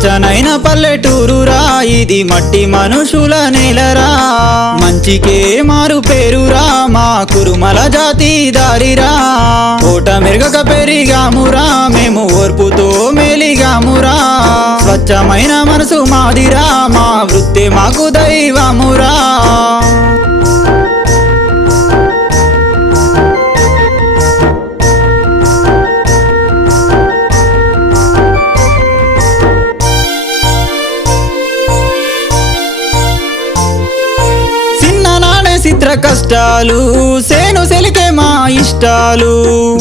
పచ్చనైన పల్లెటూరురా ఇది మట్టి మనుషుల నేలరా మంచికే మారు పేరురా మా కురుమల జాతి దారిరా ఓట మెరుగక పెరిగామురా మేము ఓర్పుతో మేలిగామురా స్వచ్ఛమైన మనసు మాదిరా మా వృత్తి మాకు దైవమురా చిత్ర కష్టాలు సేను సెలికే మా ఇష్టాలు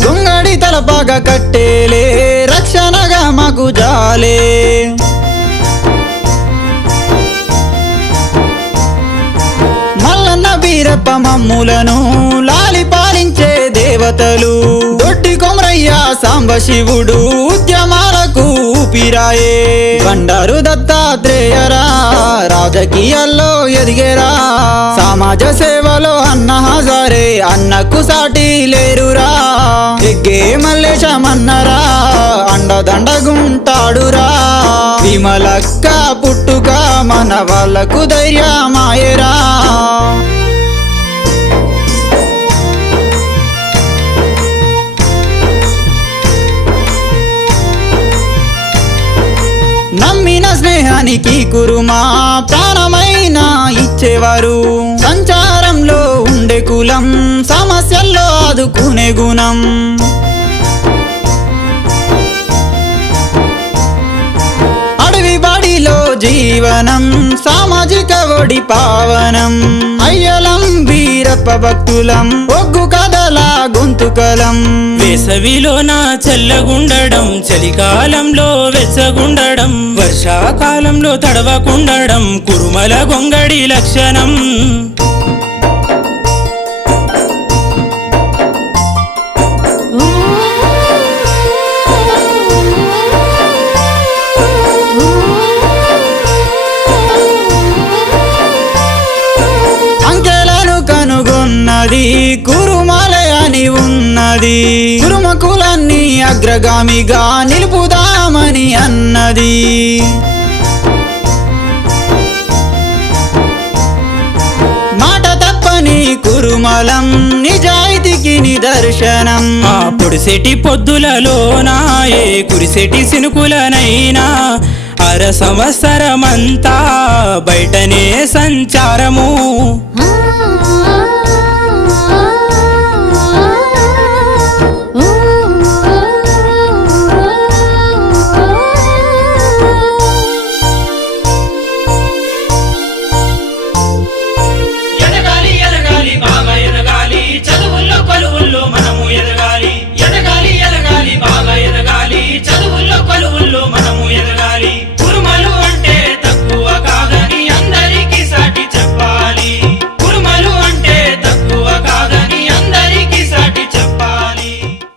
గొంగడి తలపాగా కట్టేలే రక్షణగా మాకు జాలే మల్లన్న వీరప్ప మమ్ములను లాలి పాలించే దేవతలు దొడ్డి కొమరయ్య సాంబ శివుడు ఉద్యమాలకు ఊపిరాయే బండారు దత్తాత్రేయరా రాజకీయాల్లో ఎదిగేరా సమాజ సేవలో అన్న హజారే అన్నకు సాటి లేరురా ఎగ్గే మల్లేశమన్నరా అండదండగుంటాడురా విమలక్క పుట్టుక మన వాళ్ళకు ధైర్యమాయేరా నమ్మిన స్నేహానికి కురుమా ప్రాణమైన ఇచ్చేవారు సంచారంలో ఉండే కులం సమస్యల్లో ఆదుకునే గుణం అడవి బాడిలో జీవనం సామాజిక ఒడి పావనం అయ్యలం వీరప్ప భక్తులం ఒగ్గు కథల గొంతుకలం వేసవిలోన చల్లగుండడం చలికాలంలో వెచ్చగుండడం వర్షాకాలంలో తడవకుండడం కురుమల గొంగడి లక్షణం కనుగొన్నది కురుమలే అని ఉన్నది కురుమ కులాన్ని అగ్రగామిగా నిలుపుదామని అన్నది మాట తప్పని కురుమలం నిజాయితీకి నిదర్శనం ఆ పొడిసెటి పొద్దులలోనా ఏ కురిసెటి సినుకులనైనా అర సంవత్సరమంతా బయటనే సంచారము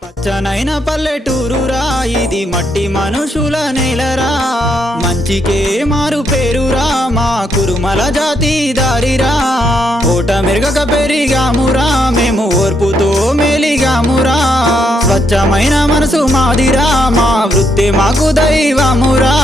పచ్చనైన పల్లెటూరురా ఇది మట్టి మనుషుల నేలరా మంచికే మారు పేరురా మా కురుమల జాతి దారిరా ఓట మెరుగక పెరిగామురా మేము ఓర్పుతో మేలిగామురా స్వచ్ఛమైన మనసు మాదిరా మా వృత్తి మాకు దైవమురా.